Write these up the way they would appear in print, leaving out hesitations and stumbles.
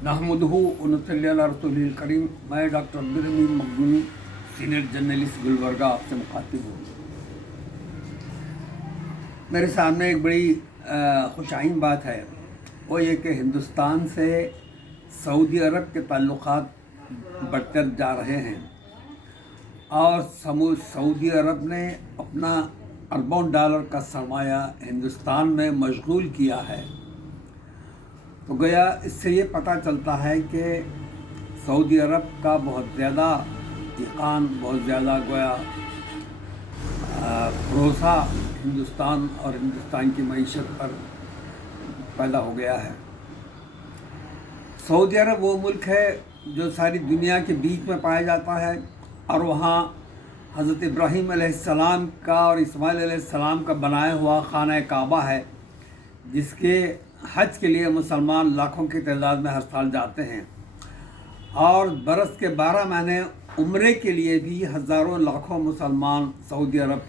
नहमदुहु व नसल्ली अला रसूलिल करीम। मैं doctor Abdul Hamid Makhdoomi, senior journalist Gulbarga, आपसे मुखातिब हूँ। मेरे सामने एक बड़ी खुशाइन बात है, वो ये कि हिंदुस्तान से सऊदी अरब के ताल्लुक़ात बढ़ते जा रहे हैं और सऊदी अरब ने अपना अरबों डॉलर का सरमाया हिंदुस्तान में मशगूल किया है। तो गया इससे ये पता चलता है कि सऊदी अरब का बहुत ज़्यादा यकान, बहुत ज़्यादा गोया भरोसा हिंदुस्तान और हिंदुस्तान की मईशत पर पैदा हो गया है। सऊदी अरब वो मुल्क है जो सारी दुनिया के बीच में पाया जाता है और वहाँ हज़रत इब्राहीम अलैहिस्सलाम का और इस्माइल अलैहिस्सलाम का बनाया हुआ खाना काबा है, जिसके हज के लिए मुसलमान लाखों की तादाद में हर साल जाते हैं और बरस के 12 महीने उम्रे के लिए भी हज़ारों लाखों मुसलमान सऊदी अरब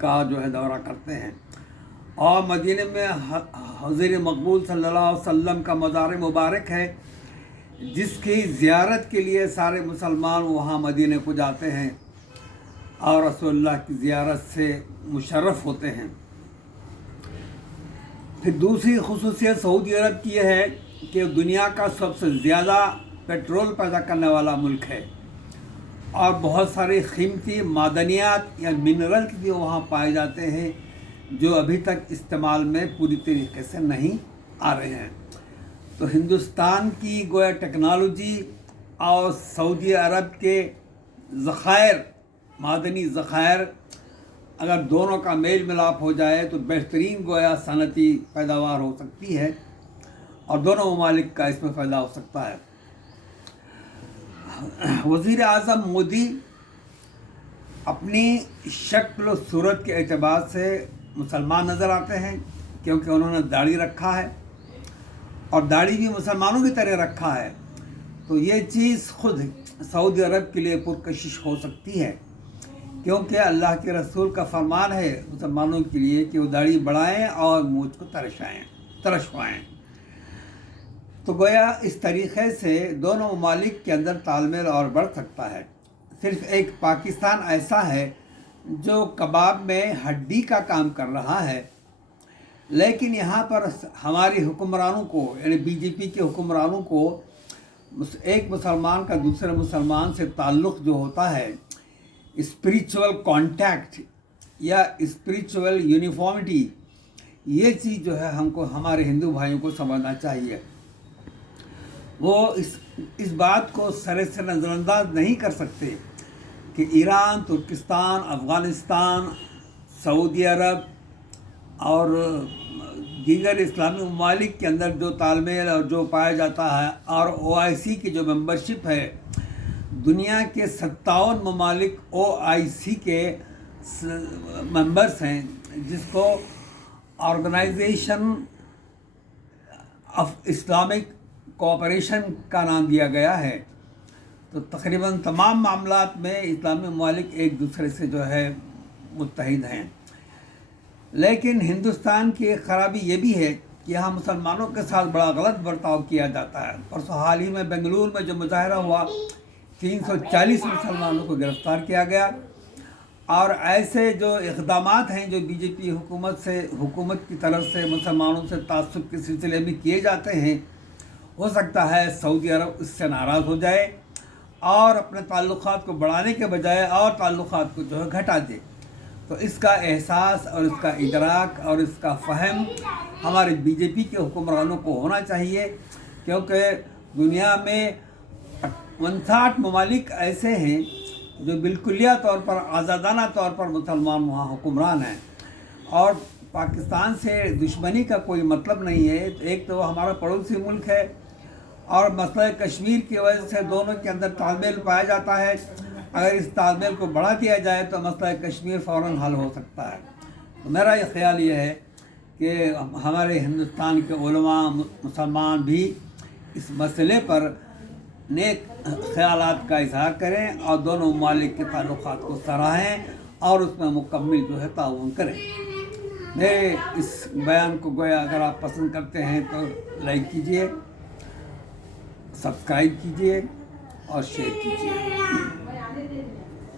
का जो है दौरा करते हैं। और मदीने में हज़ूर मकबूल सल्लल्लाहु अलैहि वसल्लम का मज़ार मुबारक है, जिसकी ज़ियारत के लिए सारे मुसलमान वहाँ मदीने को जाते हैं और रसूलुल्लाह की ज़ियारत से मुशर्रफ़ होते हैं। फिर दूसरी खुसूसियत सऊदी अरब की यह है कि दुनिया का सबसे ज़्यादा पेट्रोल पैदा करने वाला मुल्क है और बहुत सारे कीमती मादनियात या मिनरल्स भी वहाँ पाए जाते हैं जो अभी तक इस्तेमाल में पूरी तरीके से नहीं आ रहे हैं। तो हिंदुस्तान की गोया टेक्नोलॉजी और सऊदी अरब के ज़खायर, मादनी ज़खायर, अगर दोनों का मेल मिलाप हो जाए तो बेहतरीन गोया सनती पैदावार हो सकती है और दोनों ममालिक का इसमें फ़ायदा हो सकता है। वज़ीर आज़म मोदी अपनी शक्ल और सूरत के एतबार से मुसलमान नज़र आते हैं, क्योंकि उन्होंने दाढ़ी रखा है और दाढ़ी भी मुसलमानों की तरह रखा है। तो ये चीज़ खुद सऊदी अरब के लिए पुरकशिश हो सकती है, क्योंकि अल्लाह के रसूल का फरमान है मुसलमानों के लिए कि वो दाढ़ी बढ़ाएं और मूँछ को तरशवाएँ। तो गोया इस तरीक़े से दोनों ममालिक के अंदर तालमेल और बढ़ सकता है। सिर्फ़ एक पाकिस्तान ऐसा है जो कबाब में हड्डी का काम कर रहा है, लेकिन यहाँ पर हमारी हुक्मरानों को, यानी बीजेपी के हुक्मरानों को, एक मुसलमान का दूसरे मुसलमान से ताल्लुक़ जो होता है, स्पिरिचुअल कांटेक्ट या स्पिरिचुअल यूनिफॉर्मिटी, ये चीज़ जो है हमको, हमारे हिंदू भाइयों को समझना चाहिए। वो इस बात को सरे से नज़रअंदाज नहीं कर सकते कि ईरान, तुर्किस्तान, अफ़गानिस्तान, सऊदी अरब और दीगर इस्लामी ममालिक के अंदर जो तालमेल और जो पाया जाता है और OIC की जो मेंबरशिप है, दुनिया के 57 ममालिक OIC के मेंबर्स हैं, जिसको ऑर्गेनाइजेशन ऑफ इस्लामिक कोऑपरेशन का नाम दिया गया है। तो तकरीबन तमाम मामलात में इस्लामी ममालिक एक दूसरे से जो है मुत्तहिद हैं। लेकिन हिंदुस्तान की ख़राबी ये भी है कि यहाँ मुसलमानों के साथ बड़ा गलत बर्ताव किया जाता है। परसों हाल ही में बेंगलुरु में जो मुजाहरा हुआ, 340 मुसलमानों को गिरफ़्तार किया गया। और ऐसे जो इक़दामात हैं जो बीजेपी हुकूमत की तरफ से मुसलमानों से तासुब के सिलसिले में किए जाते हैं, हो सकता है सऊदी अरब इससे नाराज़ हो जाए और अपने ताल्लुक़ात को बढ़ाने के बजाय और ताल्लुक़ात को जो है घटा दे। तो इसका एहसास और इसका इदराक और इसका फ़हम हमारे बीजेपी के हुक्मरानों को होना चाहिए, क्योंकि दुनिया में 59 ममालिक ऐसे हैं जो बिल्कुलिया तौर पर, आज़ादाना तौर पर मुसलमान वहाँ हुक्मरान हैं और पाकिस्तान से दुश्मनी का कोई मतलब नहीं है। एक तो हमारा पड़ोसी मुल्क है और मसला कश्मीर की वजह से दोनों के अंदर तालमेल पाया जाता है। अगर इस तालमेल को बढ़ा दिया जाए तो मसला कश्मीर फ़ौरन हल हो सकता है। तो मेरा ये ख़्याल ये है कि हमारे हिंदुस्तान के उलमा, मुसलमान भी इस मसले पर नेक ख़यालात का इज़हार करें और दोनों ममालिक के ताल्लुक़ात को सराहें और उसमें मुकम्मल जो है ताउन करें। मेरे इस बयान को गोया अगर आप पसंद करते हैं तो लाइक कीजिए, سبسکرائب کیجیے اور شیئر کیجیے.